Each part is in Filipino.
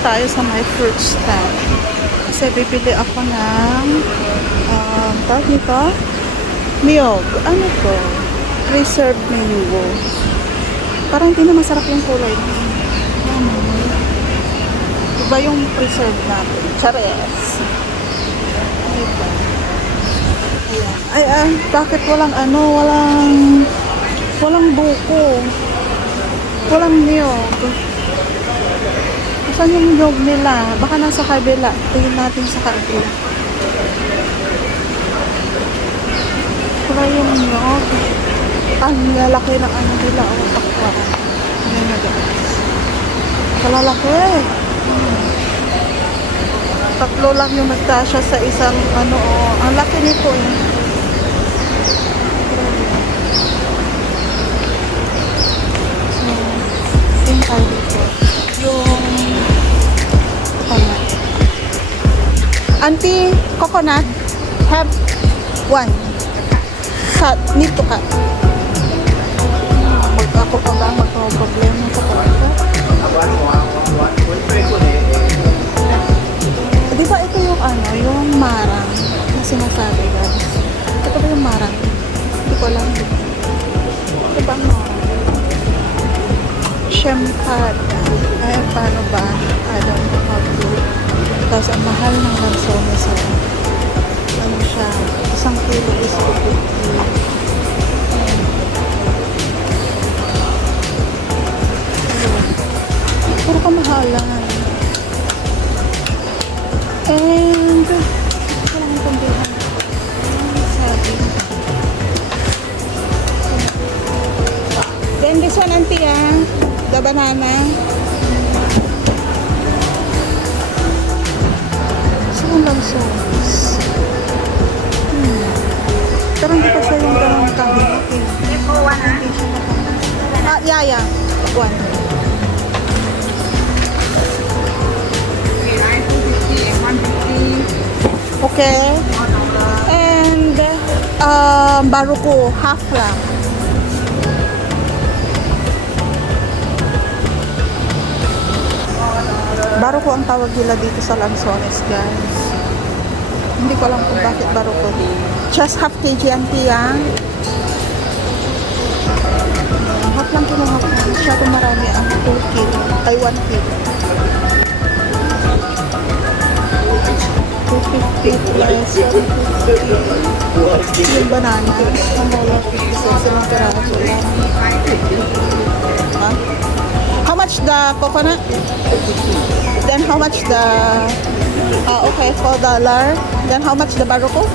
tayo sa my fruit stand. Kasi bibili ako ng tawag nito? Niyog. Ano to? Preserved mango. Parang hindi na masarap yung kulay. Iba yung preserved natin. Chares. Ito. Ayan. Ay, bakit walang walang buko. Walang niyog. Saan yung niyog nila? Baka nasa kabila. Tingin natin sa kabila. Wala yung niyog. Ang lalaki ng ano nila. O, takwa. Ayan na guys. Kalalaki. Tatlo lang yung nagtasya sa isang ano. Ang laki nito eh. Yung tayo dito. Yung coconut. Auntie, coconut. Have one. Cut. Need to cut. Ako pa ba magpa-problema sa coconut? Di ba ito yung yung marang na sinasabi guys? Ito ba yung marang? Hindi ko alam. Ito ba ang marang? Shempat. Ay, paano ba? I don't know how to do it. Tapos ang mahal ng lansones. So, ano siya? Isang kilo is 250. Puro kamahalan. And walang pambihan. Sabi. Then this one, auntie, the banana. Saan lang sauce? Pero hindi pa siya yung ganang kahit. Hindi siya nakakas. Yeah. One. Okay. And baruko, half lang. Baruko ang tawag nila dito sa lansones, guys. Hindi ko alam kung bakit baruko. Just half kg, auntie, half lang kinuha ko. Masyado marami ang 2 kilo. Ay, 1 kilo. 250 plus 150. Yung banana, ang mola 50 cents ang peraso lang. How much the coconut? Then how much the okay, $4. Then how much the baruko?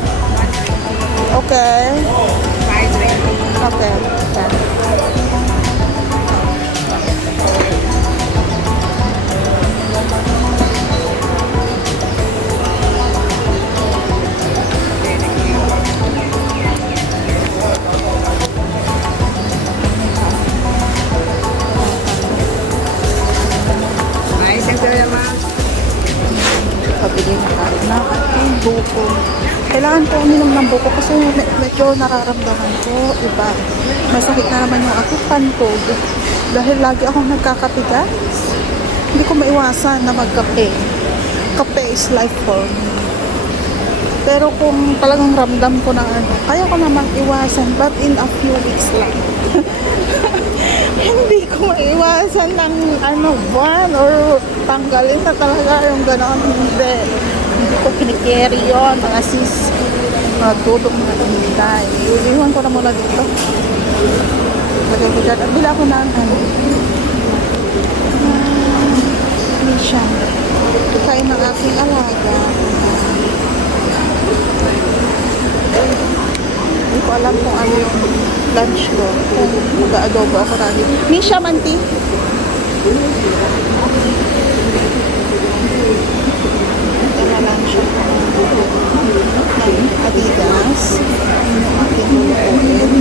Okay. Okay. Pabili na ating buko. Kailangan ko uminom ng buko kasi medyo nararamdaman ko iba. Masakit na naman yung akupan ko dahil lagi akong nagkakape, guys. Hindi ko maiwasan na magkape. Kape is life for me. Pero kung talagang ramdam ko ng kaya ko namang iwasan, but in a few weeks lang. Hindi ko maiwasan ng buwan or tanggalin na talaga yung gano'n. Hindi ko kinikerry yun, mga sis. Tutong na hinday. Iiwan ko na muna dito. Lagay ko dyan. At bila ko na siya. Kain ng aking alaga. Hindi ko alam kung ano yung lunch ko. Kung mag-adobo ako na. Misha, manti. Kaya lunch ako. Adidas. Yung aking lulukuin.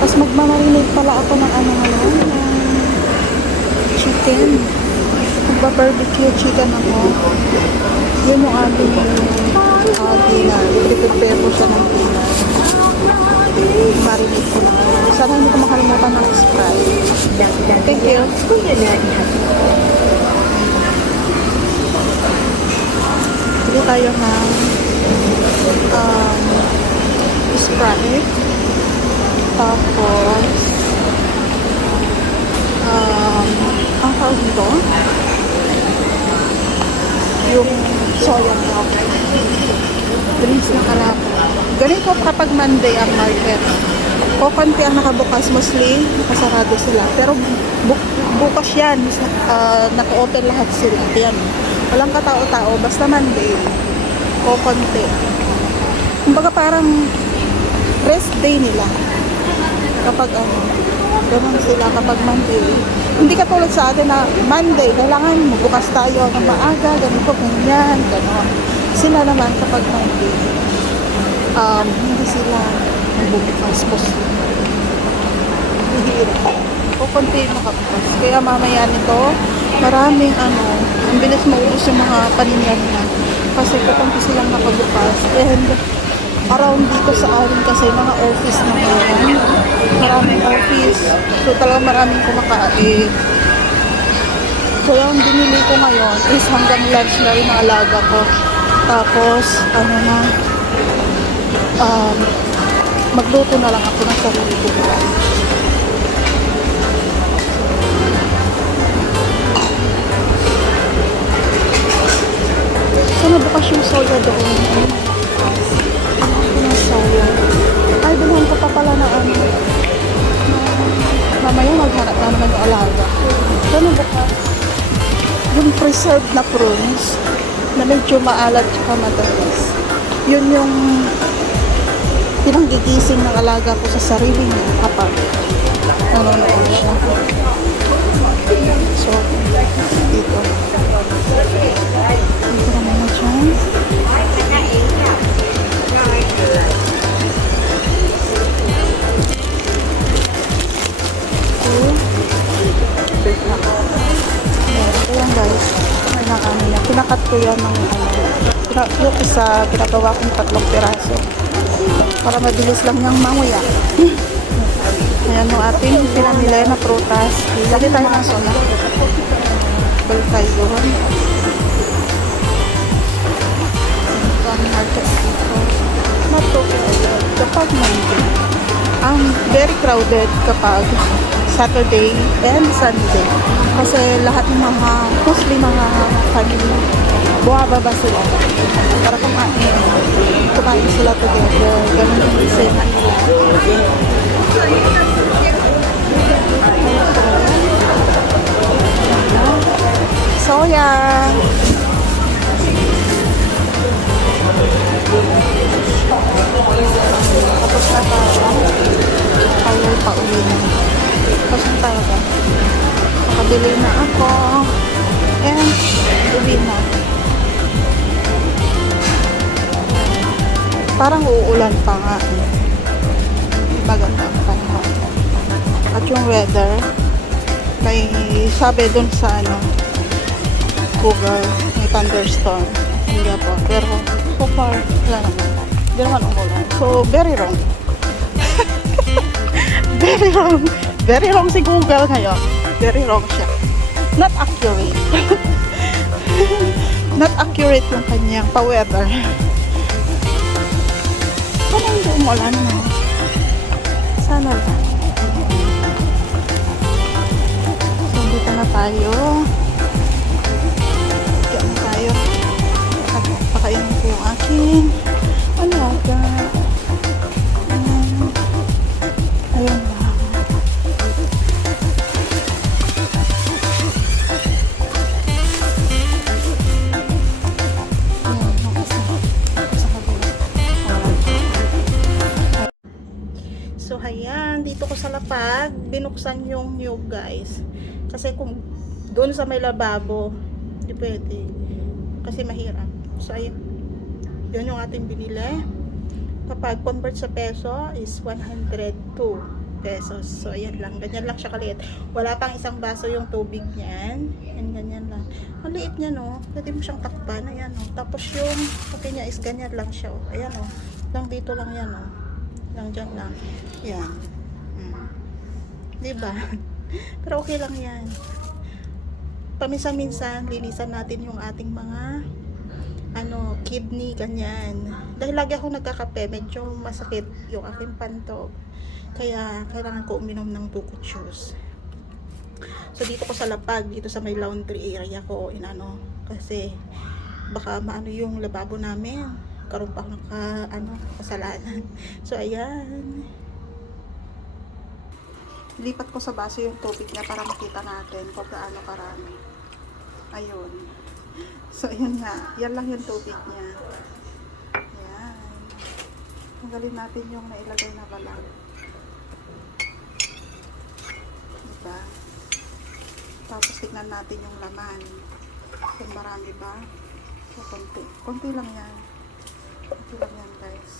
Tapos magmamarinate pala ako ng chicken. Magba-barbecue chicken ako. Yun yung ating dinner. I-prepare ko siya ng dinner. Marinate ko na. Sana hindi ko makalimutan ng Sprite. Thank you. Bili tayo ng Sprite. Tapos ang tawag dito yung soya milk. Drinks na kalabo. Ganito kapag Monday ang market. O konti ang nakabukas, mostly nakasarado sila. Pero bukas yan, naka-open lahat sila. Yan. Walang katao-tao, basta Monday. O konti. Kumbaga parang rest day nila. Kapag ganun sila kapag Monday. Hindi katulad sa atin na Monday, kailangan bukas tayo ng maaga, ganito, ganyan, gano'n. Sila naman kapag Monday, hindi sila magbubukas mostly. O konti makabukas. Kaya mamaya nito, maraming ang bilis maubos yung mga paninyan na. Kasi kapunti silang nakabukas. And around dito sa amin kasi mga office naman. Maraming office. So talagang maraming kumakain. Kaya ang binili ko ngayon is hanggang lunch na rin ang alaga ko. Tapos, magluto na lang ako ng sarili ko. Sana bukas yung soya doon. Yung soya. Ay, bilhan ko pa pala na mamaya maghanap na naman yung alaga. Sana bukas. Yung preserved na prawns na medyo maalat at matamis. Yun yung pinanggigising ng alaga ko sa sarili niya kapag nanonood siya. So, dito. Dito naman na dyan. Ito yan guys. Kinakat ko yan ng yung isa, ginagawa kong 3 piraso. Para mabilis lang niyang manguya. Ayan yung ating pinamili na prutas. Lagi tayo ng sola. Balik tayo doon. Ito ang market dito. Mato kapag Monday. Ang very crowded kapag Saturday and Sunday. Kasi lahat ng mostly mga family, buwababa sila. Para kumain sila together. Ganun yung isena nila. Soya! Tapos na tayo pauwi na. Tapos na tayo ba? Nakabili na ako. And uwi na. Parang uulan pa nga. Maganda ang panahon. At yung weather, may sabi dun sa Google, may thunderstorm. Hindi po. Pero so far, wala naman. Hindi naman umulan. So, very wrong. Very wrong. Very wrong si Google ngayon. Very wrong siya. Not accurate. Not accurate yung kanyang pa-weather. Sana hindi umulan na. Sana lang. So, dito na tayo. Kaya na tayo. Pakainin ko yung aking alaga. Ayun lang. So, ayan, dito ko sa lapag, binuksan yung niyog, guys. Kasi kung doon sa may lababo, hindi pwede. Kasi mahirap. So, ayun. Yun yung ating binili. Kapag convert sa peso is 102 pesos. So, ayan lang. Ganyan lang siya kaliit. Wala pang isang baso yung tubig niyan. Ayan, ganyan lang. Ang liit niya, no? Pwede mo siyang takpan. Ayan, no? Tapos yung kape niya is ganyan lang siya, oh. Ayan, oh. Lang dito lang yan, oh. Lang dyan lang. Yan. Diba? Pero okay lang yan. Paminsan-minsan, linisan natin yung ating mga kidney, ganyan. Dahil lagi ako nagkakape, medyo masakit yung aking panto. Kaya, kailangan ko uminom ng buko juice. So, dito ko sa lapag, dito sa may laundry area ko, kasi, baka maano yung lababo namin. Karoon pa ng kasalanan. So, ayan. Lipat ko sa baso yung tubig niya para makita natin kung gaano karami. Ayun. So, ayan nga. Yan lang yung tubig niya. Ayan. Tanggalin natin yung nailagay na balag. Diba? Tapos, tignan natin yung laman. Kung marami ba? So, konti. Konti lang yan. Konti lang yan, guys.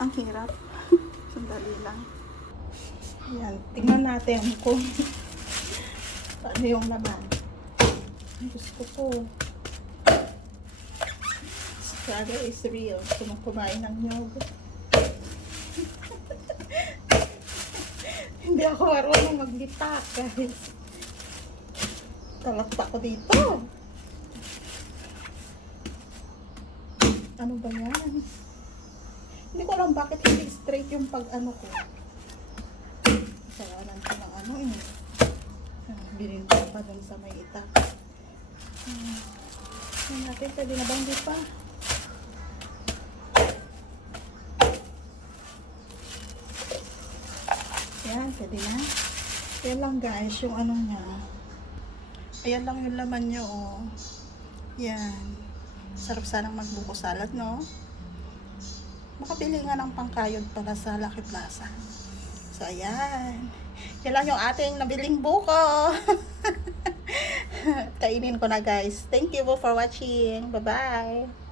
Ang hirap. Sandali lang. Ayan. Tingnan natin kung paano yung laman. Gusto ko. Struggle is real. Kumain ng nyog. Hindi ako marunong maglitak, guys. Talakta ko dito. Ano ba yan? Hindi ko alam bakit hindi straight yung pag-ano ko. Kayanan ko ng bilhin ko pa dun sa may itak. Natin, pwede na ba? Hindi pa. Yan, pwede na. Yan lang, guys, yung niya. Ayan lang yung laman niya, oh. Yan. Sarap sanang magbuko salad, no? Makabili nga ng pangkayod para sa Lucky Plaza. So, ayan. Yan lang yung ating nabiling buko. Kainin ko na, guys. Thank you for watching. Bye-bye.